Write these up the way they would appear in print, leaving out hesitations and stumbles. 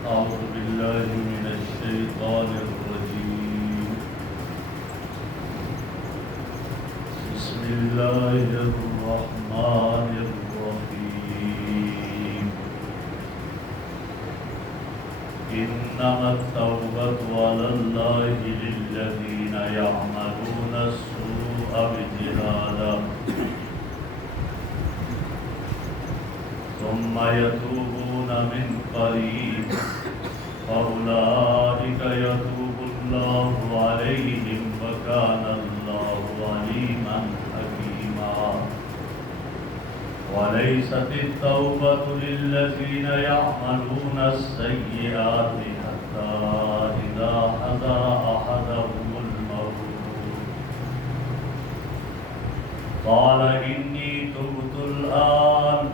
أعوذ بالله من الشيطان الرجيم. بسم الله الرحمن الرحيم. إنما التوبة على الله للذين يعملون السوء بجهالة ثم يتوبون من قريب فأولئك يتوب الله عليهم وكان الله عليما حكيما. وليست التوبة للذين يعملون السيئات حتى إذا حضر أحدهم الموت قال إني تبت الآن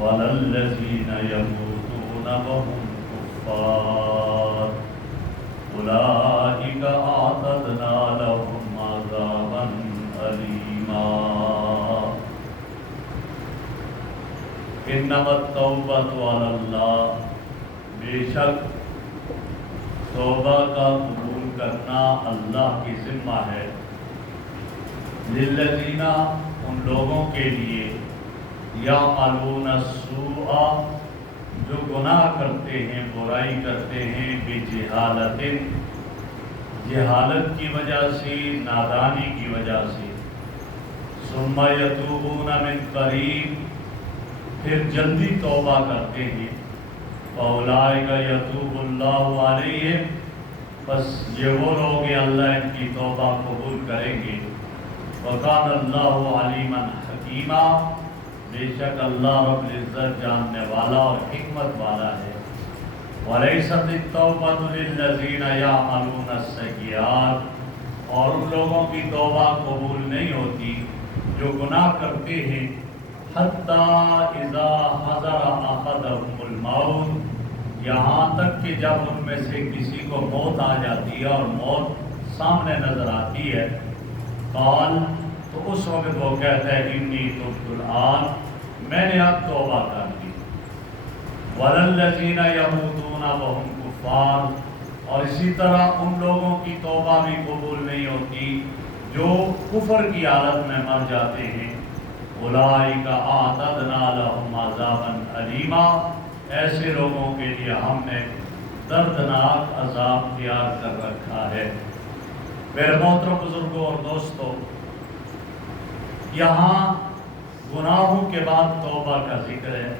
ولا الذين يموتون وهم كفار أولئك أعتدنا لهم عذابا أليما. إنما التوبة على الله، بے شک توبہ کا قبول کرنا اللہ کی ذمہ ہے. للذین، ان لوگوں کے لیے، یعملون السوء، جو گناہ کرتے ہیں، برائی کرتے ہیں، بجہالت، جہالت کی وجہ سے، نادانی کی وجہ سے، ثم یتوبون من قریب، پھر جلدی توبہ کرتے ہیں، فاولئک یتوب اللہ علیہم، بس یہ وہ لوگ ہیں اللہ ان کی توبہ قبول کریں گے. وکان اللہ علیما حکیما، بے شک اللہ رب العزت جاننے والا اور حکمت والا ہے. وَلَيْسَتِ التَّوْبَةُ لِلَّذِينَ يَعْمَلُونَ السَّيِّئَاتِ، اور ان لوگوں کی توبہ قبول نہیں ہوتی جو گناہ کرتے ہیں، حَتَّى إِذَا حَضَرَ أَحَدَهُمُ الْمَوْتُ، یہاں تک کہ جب ان میں سے کسی کو موت آ جاتی ہے اور موت سامنے نظر آتی ہے، قال، تو اس وقت وہ کہتا ہے انی تبت الآن، میں نے اب توبہ کر لی. وَلَلَّذِينَ يَمُوتُونَ وَهُمْ كُفَّارٌ، اور اسی طرح ان لوگوں کی توبہ بھی قبول نہیں ہوتی جو کفر کی حالت میں مر جاتے ہیں. أُولَئِكَ أَعْتَدْنَا لَهُمْ عَذَابًا أَلِيمًا، ایسے لوگوں کے لیے ہم نے دردناک عذاب تیار کر رکھا ہے. میرے محترم بزرگوں اور دوستوں، یہاں گناہوں کے بعد توبہ کا ذکر ہے.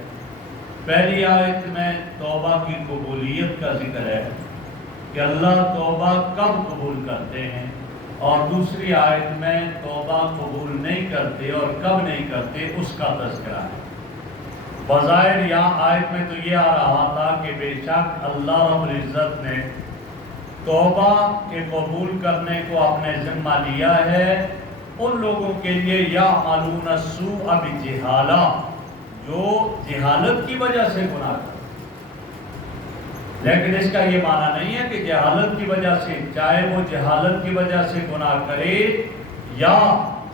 پہلی آیت میں توبہ کی قبولیت کا ذکر ہے کہ اللہ توبہ کب قبول کرتے ہیں، اور دوسری آیت میں توبہ قبول نہیں کرتے اور کب نہیں کرتے اس کا تذکرہ ہے. بظاہر یہاں آیت میں تو یہ آ رہا تھا کہ بے شک اللہ رب العزت نے توبہ کے قبول کرنے کو اپنے ذمہ لیا ہے ان لوگوں کے لیے یعملون السوء بجہالہ، جو جہالت کی وجہ سے گناہ کرتے. لیکن اس کا یہ معنی نہیں ہے کہ جہالت کی وجہ سے، چاہے وہ جہالت کی وجہ سے گناہ کرے یا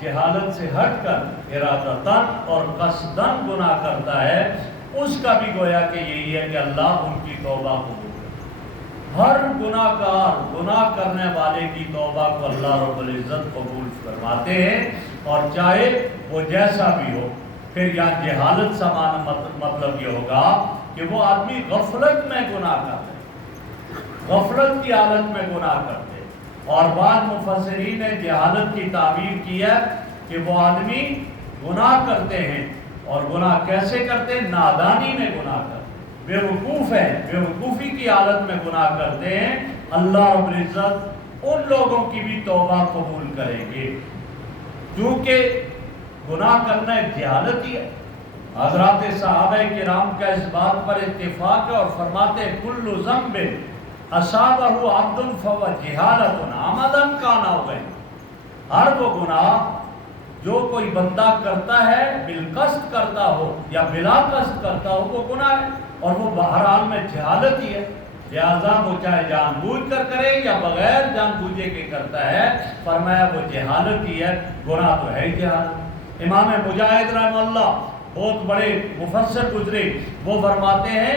جہالت سے ہٹ کر ارادتاً اور قصداً گناہ کرتا ہے، اس کا بھی گویا کہ یہی ہے کہ اللہ ان کی توبہ قبول. ہر گناہ کار، گناہ کرنے والے کی توبہ کو اللہ رب العزت قبول فرماتے ہیں، اور چاہے وہ جیسا بھی ہو. پھر یہاں جہالت سے مطلب یہ ہوگا کہ وہ آدمی غفلت میں گناہ کرتے، غفلت کی حالت میں گناہ کرتے. اور بعض مفسرین نے جہالت کی تعبیر کی ہے کہ وہ آدمی گناہ کرتے ہیں، اور گناہ کیسے کرتے ہیں؟ نادانی میں گناہ کرتے، بے وقوف ہے، بے وقوفی کی حالت میں گناہ کرتے ہیں. اللہ رب العزت ان لوگوں کی بھی توبہ قبول کریں گے، کیونکہ گناہ کرنا ایک جہالت ہی ہے. حضرات صحابہ کرام کا اس بات پر اتفاق ہے اور فرماتے ہیں کل ذنب اصابہ عبد فهو جہالۃ عمدا کان او غیر، ہر وہ گناہ جو کوئی بندہ کرتا ہے، بالقصد کرتا ہو یا بلا قصد کرتا ہو، وہ گناہ ہے، اور وہ بہرحال میں جہالت ہی ہے. لہذا وہ چاہے جان بوجھ کر کرے یا بغیر جان بوجھے کے کرتا ہے، فرمایا وہ جہالت ہی ہے، گناہ تو ہے ہی جہالت. امام مجاہد رحمہ اللہ بہت بڑے مفسر گزرے، وہ فرماتے ہیں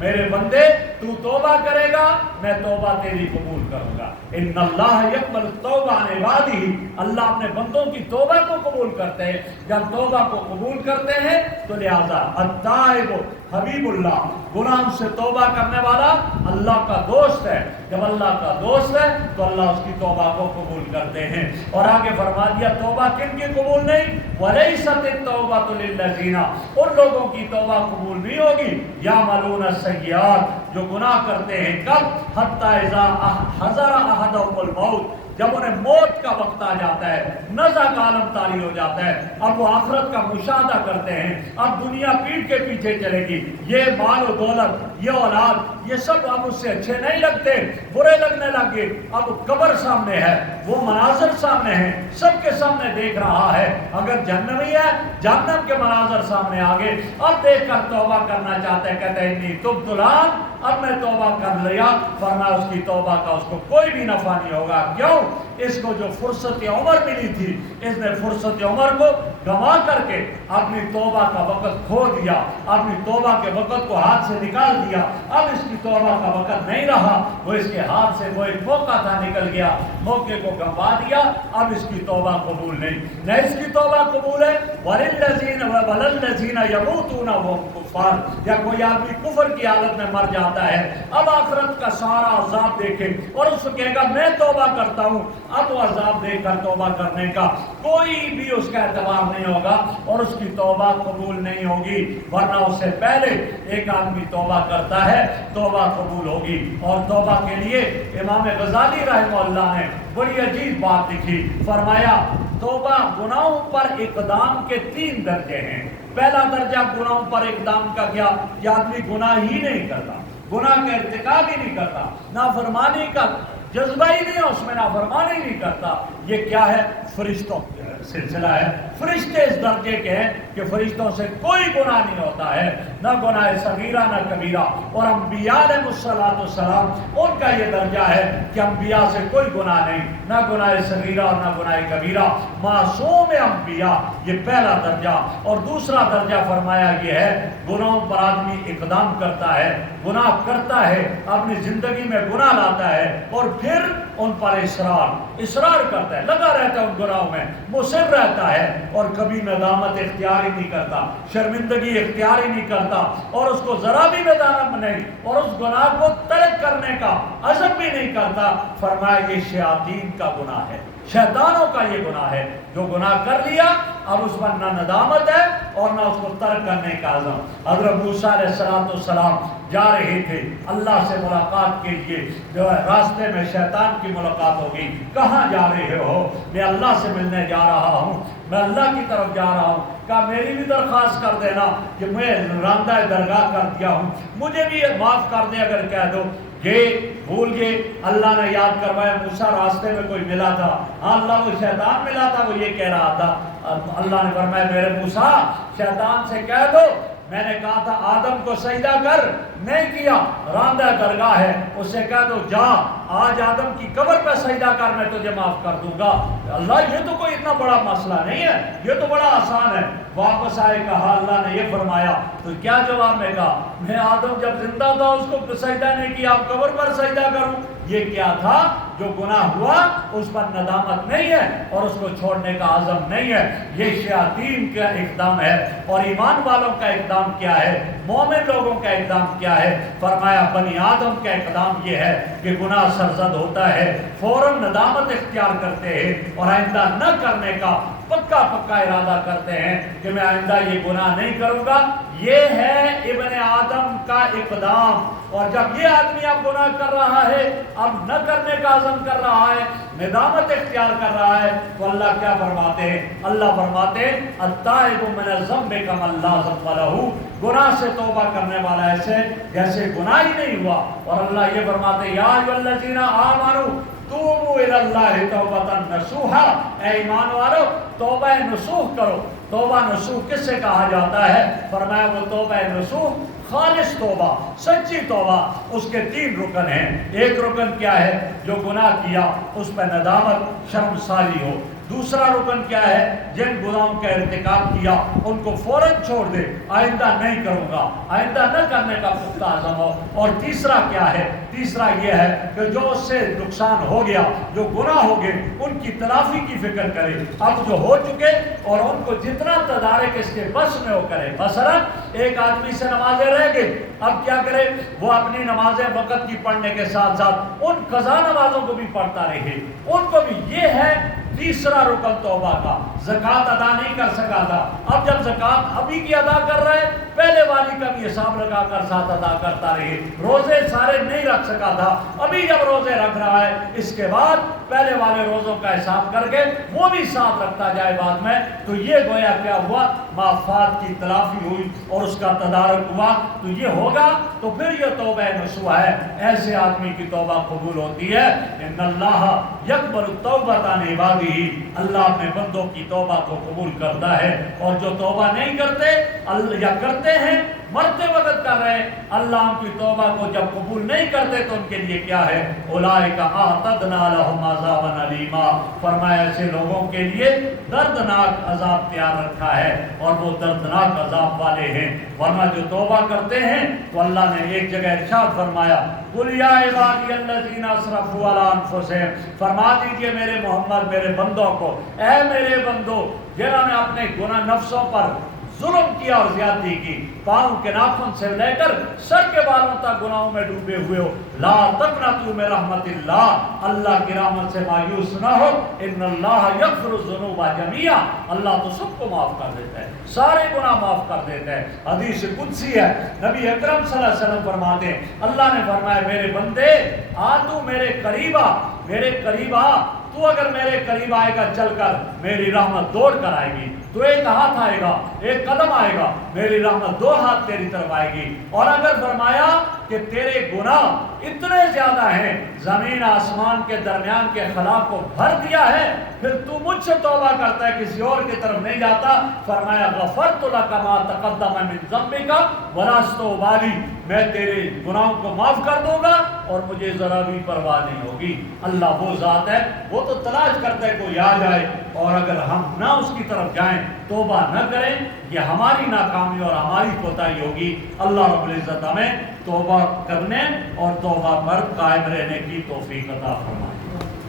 میرے بندے تو توبہ کرے گا میں توبہ تیری قبول کروں گا۔ ان اللہ یقبل التوبہ عن عبادہ، اللہ اپنے بندوں کی توبہ کو قبول کرتے ہیں۔ جب توبہ کو قبول کرتے ہیں تو لہذا التائب حبیب اللہ، گناہ سے توبہ کرنے والا اللہ کا دوست ہے۔ جب اللہ کا دوست ہے تو اللہ اس کی توبہ کو قبول کرتے ہیں۔ اور آگے فرما دیا توبہ کن کی قبول نہیں؟ وَلَيْسَتِ التَّوْبَةُ لِلَّذِينَ، ان لوگوں کی توبہ قبول نہیں ہوگی يَعْمَلُونَ السَّيِّئَاتِ، جو گناہ کرتے ہیں کب؟ حَتَّى إِذَا حَضَرَ أَحَدَهُمُ الْمَوْتُ، جب انہیں موت کا وقت آ جاتا ہے، نزع کا عالم طاری ہو جاتا ہے، اب وہ آخرت کا مشاہدہ کرتے ہیں، اب دنیا پیٹ کے پیچھے چلے گی، یہ مال و دولت، یہ اولاد، یہ سب اب اس سے اچھے نہیں لگتے، برے لگنے لگے۔ اب قبر سامنے ہے، وہ مناظر سامنے ہیں، سب کے سامنے دیکھ رہا ہے۔ اگر جہنمی ہے، جہنم کے مناظر سامنے آگے، اب دیکھ کر توبہ کرنا چاہتے ہیں، کہتے ہیں انی تبت الآن، اب میں توبہ کر لیا، فرمایا اس کی توبہ کا اس کو کوئی بھی نفع نہیں ہوگا۔ کیوں؟ اس کو جو فرصت عمر ملی تھی، اس نے فرصت عمر کو گنوا کر کے اپنی توبہ کا وقت کھو دیا، اپنی توبہ کے وقت کو ہاتھ سے نکال دیا۔ اب اس کی توبہ کا وقت نہیں رہا، وہ اس کے ہاتھ سے وہ ایک موقع تھا نکل گیا، موقع کو گنوا دیا، اب اس کی توبہ قبول نہیں۔ نہ اس کی توبہ قبول ہے وَلَلَّذِينَ يَمُوتُونَ وَهُمْ کفار، یا کوئی آدمی کفر کی حالت میں مر جاتا ہے، اب آخرت کا سارا عذاب دیکھے اور اس کو کہے گا میں توبہ کرتا ہوں، اب وہ عذاب دیکھ کر توبہ کرنے کا کوئی بھی اس کا اعتبار نہیں ہوگا اور اس کی توبہ قبول نہیں ہوگی۔ ورنہ اس سے پہلے ایک آدمی توبہ کرتا ہے، توبہ قبول ہوگی۔ اور توبہ کے لیے امام غزالی رحمہ اللہ نے بڑی عجیب بات لکھی، فرمایا توبہ گناہوں پر اقدام کے 3 درجے ہیں۔ پہلا درجہ گناہوں پر اقدام کا کیا؟ یہ آدمی گناہ ہی نہیں کرتا، گناہ کا ارتکاب ہی نہیں کرتا، نافرمانی کا جذبہ ہی نہیں ہے اس میں، نافرمانی نہیں کرتا۔ یہ کیا ہے؟ فرشتوں سلسلہ ہے۔ فرشتے اس درجے کے ہیں کہ فرشتوں سے کوئی گناہ نہیں ہوتا ہے، نہ گناہ صغیرہ نہ کبیرہ۔ اور انبیاء علیہ السلام ان کا یہ درجہ ہے کہ انبیاء سے کوئی گناہ نہیں، نہ گناہ صغیرہ اور نہ گناہ کبیرہ، معصوم انبیاء، یہ پہلا درجہ۔ اور دوسرا درجہ فرمایا یہ ہے گناہوں پر آدمی اقدام کرتا ہے، گناہ کرتا ہے، اپنی زندگی میں گناہ لاتا ہے اور پھر ان پر اصرار کرتا ہے، لگا رہتا ہے ان گناہوں میں، مصر رہتا ہے اور کبھی ندامت اختیار ہی نہیں کرتا، شرمندگی اختیار ہی نہیں کرتا اور اس کو ذرا بھی ندامت نہیں اور اس گناہ کو ترک کرنے کا عزم بھی نہیں کرتا۔ فرمایا یہ شیاطین کا گناہ ہے، شیطانوں کا یہ گناہ ہے۔ جو گناہ کر لیا اب اس پر نہ ندامت ہے اور نہ اس کو ترک کرنے کا عزم۔ حضرت موسیٰ علیہ السلام جا رہے تھے اللہ سے ملاقات کے لیے، جو ہے راستے میں شیطان کی ملاقات ہوگی۔ کہاں جا رہے ہو؟ میں اللہ سے ملنے جا رہا ہوں، میں اللہ کی طرف جا رہا ہوں۔ کہا میری بھی درخواست کر دینا کہ میں راندہ درگاہ کر دیا ہوں، مجھے بھی معاف کر دے اگر کہہ دو۔ یہ بھول گئے، اللہ نے یاد کروایا موسیٰ راستے میں کوئی ملا تھا، ہاں اللہ کو شیطان ملا تھا، وہ یہ کہہ رہا تھا، اللہ نے فرمایا میرے موسیٰ شیطان سے کہہ دو میں نے کہا تھا آدم کو سجدہ کر، نہیں کیا، راندہ درگاہ ہے، اس سے کہہ دو جا آج آدم کی قبر پہ سجدہ کر، میں تجھے معاف کر دوں گا۔ اللہ یہ تو کوئی اتنا بڑا مسئلہ نہیں ہے، یہ تو بڑا آسان ہے۔ واپس آئے کہا اللہ نے یہ فرمایا، تو کیا جواب میں کہا میں آدم جب زندہ تھا اس کو سجدہ نہیں کیا، اب قبر پر سجدہ کروں؟ یہ کیا تھا؟ جو گناہ ہوا اس پر ندامت نہیں ہے اور اس کو چھوڑنے کا عزم نہیں ہے۔ یہ شیاطین کا اقدام ہے۔ اور ایمان والوں کا اقدام کیا ہے؟ مومن لوگوں کا اقدام کیا ہے؟ فرمایا بنی آدم کا اقدام یہ ہے کہ گناہ سرزد ہوتا ہے فوراً ندامت اختیار کرتے ہیں اور آئندہ نہ کرنے کا پکا ارادہ کرتے ہیں کہ میں آئندہ یہ گناہ نہیں کروں گا۔ یہ ہے ابن آدم کا اقدام۔ اور جب یہ آدمی اب گناہ کر رہا ہے، اب نہ کرنے کا عزم کر رہا ہے، ندامت اختیار کر رہا ہے، تو اللہ کیا فرماتے ہیں؟ اللہ فرماتے ہیں التائب من الذنب کمن لا ذنب لہ، گناہ سے توبہ کرنے والا ایسے جیسے گناہ ہی نہیں ہوا۔ اور اللہ یہ فرماتے ہیں یا ایھا الذین آمنوا توبوا الی اللہ توبۃ نصوحا، اے ایمان والو توبہ نصوح کرو۔ توبہ نصوح کس سے کہا جاتا ہے؟ فرمایا وہ توبہ نصوح خالص توبہ، سچی توبہ، اس کے 3 رکن ہیں۔ ایک رکن کیا ہے؟ جو گناہ کیا اس پہ ندامت، شرمساری ہو، دوسرا رکن کیا ہے؟ جن گناہوں کا ارتکاب کیا ان کو فوراً چھوڑ دے، آئندہ نہیں کروں گا، آئندہ نہ کرنے کا پختہ عزم ہو۔ اور تیسرا کیا ہے؟ تیسرا یہ ہے کہ جو اس سے نقصان ہو گیا، جو گناہ ہو گئے، ان کی تلافی کی فکر کرے، اب جو ہو چکے اور ان کو جتنا تدارک اس کے بس میں ہو کرے۔ مثلا ایک آدمی سے نمازیں رہ گئی، اب کیا کرے؟ وہ اپنی نمازیں وقت کی پڑھنے کے ساتھ ساتھ ان قضا نمازوں کو بھی پڑھتا رہے، ان کو بھی۔ یہ ہے تیسرا رکن توبہ کا۔ زکوٰۃ ادا نہیں کر سکا تھا، اب جب زکوٰۃ ابھی کی ادا کر رہا ہے، پہلے والی کا بھی حساب لگا کر ساتھ ادا کرتا رہے۔ روزے سارے نہیں رکھ سکا تھا، ابھی جب روزے رکھ رہا ہے، اس کے بعد پہلے والے روزوں کا حساب کر کے وہ بھی ساتھ رکھتا جائے بعد میں، تو یہ گویا کیا ہوا؟ معافات کی تلافی ہوئی اور اس کا تدارک ہوا۔ تو یہ ہوگا تو پھر یہ توبہ نصوح ہے، ایسے آدمی کی توبہ قبول ہوتی ہے۔ ان اللہ یقبل التوبۃ عن عبادہ، اللہ اپنے بندوں کی توبہ کو قبول کرتا ہے، اور جو توبہ نہیں کرتے یا کرتے ہیں مرتے وقت کر رہے ہیں، اللہ ان کی توبہ کو جب قبول نہیں کرتے تو ان کے لیے کیا ہے؟ اولئک اعتدنا لهم عذابا الیما، فرمایا ایسے لوگوں کے لیے دردناک عذاب تیار رکھا ہے، اور وہ دردناک عذاب والے ہیں۔ ورنہ جو توبہ کرتے ہیں تو اللہ نے ایک جگہ ارشاد فرمایا، قل یا عبادی الذین اسرفوا علی انفسہم، فرما دیجئے میرے محمد میرے بندوں کو، اے میرے بندو جنہوں نے اپنے گناہ نفسوں پر ظلم کیا اور زیادتی کی، پاؤں کے ناخن سے لے کر سر کے بالوں تک گناہوں میں ڈوبے ہوئے ہو، لا تقنطوا من رحمت اللہ، اللہ کی رحمت سے مایوس نہ ہو، ان اللہ یغفر الذنوب جميعا، اللہ تو سب کو معاف کر دیتا ہے، سارے گناہ معاف کر دیتا ہے۔ حدیث قدسی ہے، نبی اکرم صلی اللہ علیہ وسلم فرماتے ہیں، اللہ نے فرمایا میرے بندے آ تو میرے قریب آ، میرے قریب آ، تو اگر میرے قریب آئے گا چل کر میری رحمت دوڑ کر آئے گی، تو ایک ہاتھ آئے گا ایک قدم آئے گا میری رحمت دو ہاتھ تیری طرف آئے گی۔ اور اگر فرمایا کہ تیرے گناہ اتنے زیادہ ہیں زمین آسمان کے درمیان کے خلا کو بھر دیا ہے، پھر تو مجھ سے توبہ کرتا ہے کسی اور کی طرف نہیں جاتا، فرمایا غفرت لک ما تقدم من ذنبک ولست ابالی، میں تیرے گناہوں کو معاف کر دوں گا اور مجھے ذرا بھی پرواہ نہیں ہوگی۔ اللہ وہ ذات ہے، وہ تو تلاش کرتا ہے کوئی آ جائے، اور اگر ہم نہ اس کی طرف جائیں توبہ نہ کریں، یہ ہماری ناکامی اور ہماری کوتاہی ہوگی۔ اللہ رب العزت ہمیں توبہ کرنے اور توبہ پر قائم رہنے کی توفیق عطا فرمائے۔